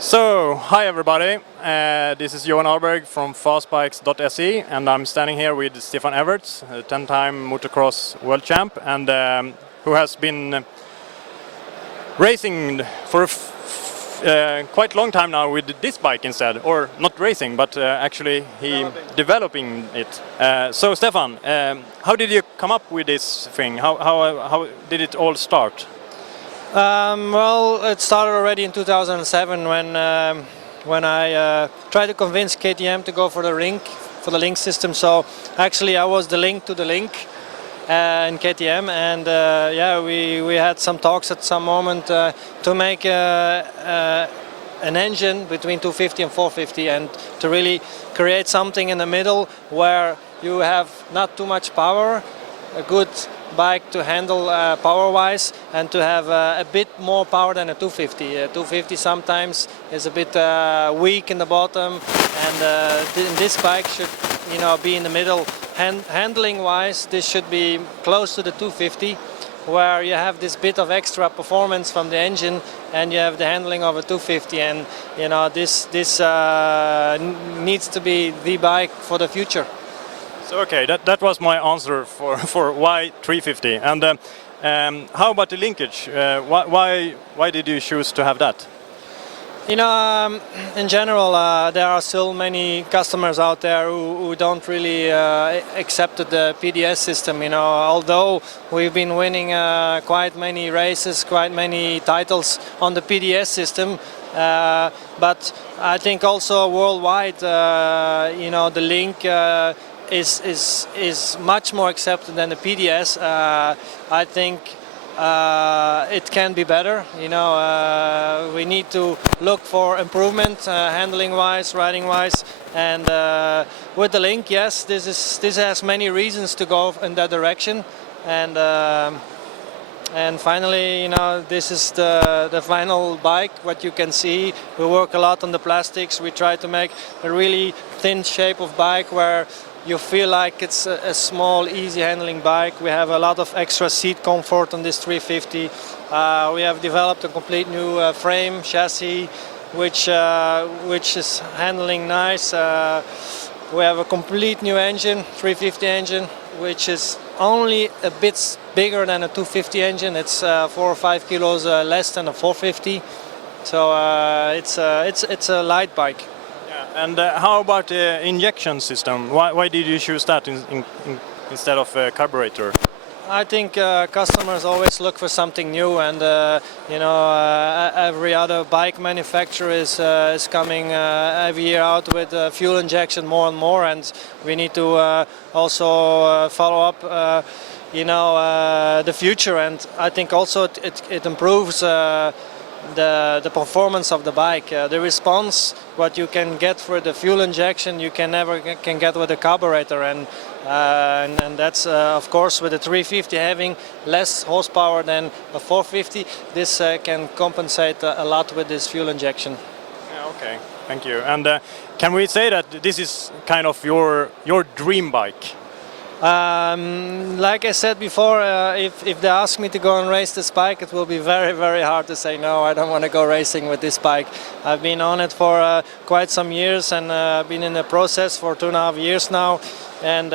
So, hi everybody, this is Johan Arberg from fastbikes.se and I'm standing here with Stefan Everts, a 10-time motocross world champ and who has been racing for quite a long time now with this bike instead, or not racing, but actually developing it. So Stefan, how did you come up with this thing? How did it all start? Well, it started already in 2007 when I tried to convince KTM to go for the link system. So actually, I was the link to the link in KTM, and yeah, we had some talks at some moment to make an engine between 250 and 450, and to really create something in the middle where you have not too much power, a good bike to handle power-wise, and to have a bit more power than a 250. 250 sometimes is a bit weak in the bottom, and this bike should, be in the middle. Handling-wise, this should be close to the 250, where you have this bit of extra performance from the engine, and you have the handling of a 250. And this needs to be the bike for the future. So, okay, that was my answer for why 350. And how about the linkage? Why did you choose to have that? In general, there are still many customers out there who don't really accept the PDS system. Although we've been winning quite many races, quite many titles on the PDS system. But I think also worldwide, the link is much more accepted than the PDS. I think it can be better. We need to look for improvement, handling-wise, riding-wise, and with the link, yes, this has many reasons to go in that direction, and finally, this is the final bike. What you can see, we work a lot on the plastics. We try to make a really thin shape of bike where you feel like it's a small, easy handling bike. We have a lot of extra seat comfort on this 350. We have developed a complete new frame, chassis, which is handling nice. We have a complete new engine, 350 engine, which is only a bit bigger than a 250 engine. It's 4 or 5 kilos less than a 450. So it's a light bike. And how about the injection system? Why did you choose that instead of a carburetor? I think customers always look for something new, and every other bike manufacturer is coming every year out with fuel injection more and more, and we need to also follow up the future, and I think also it improves the performance of the bike. The response, what you can get for the fuel injection, you can never get with the carburetor, and that's of course with the 350 having less horsepower than a 450, this can compensate a lot with this fuel injection. Yeah, okay, thank you. And can we say that this is kind of your dream bike? Like I said before, if they ask me to go and race this bike, it will be very, very hard to say no, I don't want to go racing with this bike. I've been on it for quite some years, and been in the process for 2.5 years now, and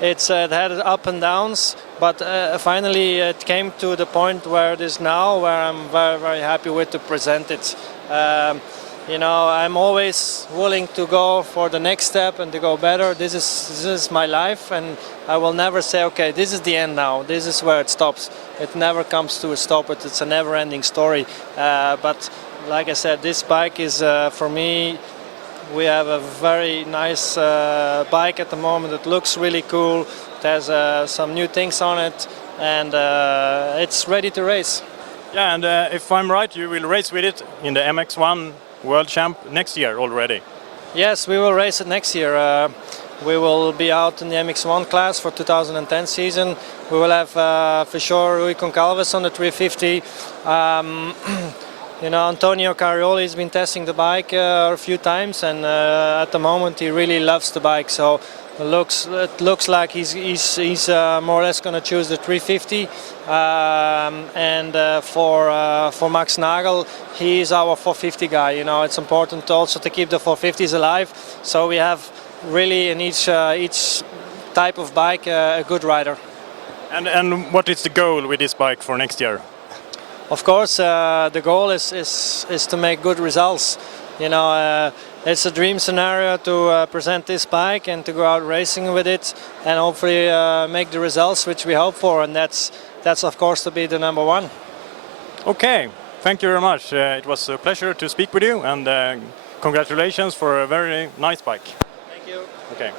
it had up and downs, but finally it came to the point where it is now, where I'm very, very happy with to present it. I'm always willing to go for the next step and to go better. This is my life, and I will never say, okay, this is the end now, this is where it stops. It never comes to a stop, it's a never-ending story. But like I said, this bike is, for me, we have a very nice bike at the moment. It looks really cool, it has some new things on it, and it's ready to race. Yeah, and if I'm right, you will race with it in the MX1 World Champ next year already. Yes, we will race it next year. We will be out in the MX1 class for 2010 season. We will have for sure Rui Concalves on the 350. Antonio Carioli has been testing the bike a few times, and at the moment he really loves the bike. So It looks like he's more or less going to choose the 350, and for Max Nagel, he's our 450 guy. You know, it's important also to keep the 450s alive. So we have really in each type of bike a good rider. And what is the goal with this bike for next year? Of course, the goal is to make good results. You know, it's a dream scenario to present this bike and to go out racing with it, and hopefully make the results which we hope for. And that's of course to be the number one. Okay, thank you very much. It was a pleasure to speak with you, and congratulations for a very nice bike. Thank you. Okay.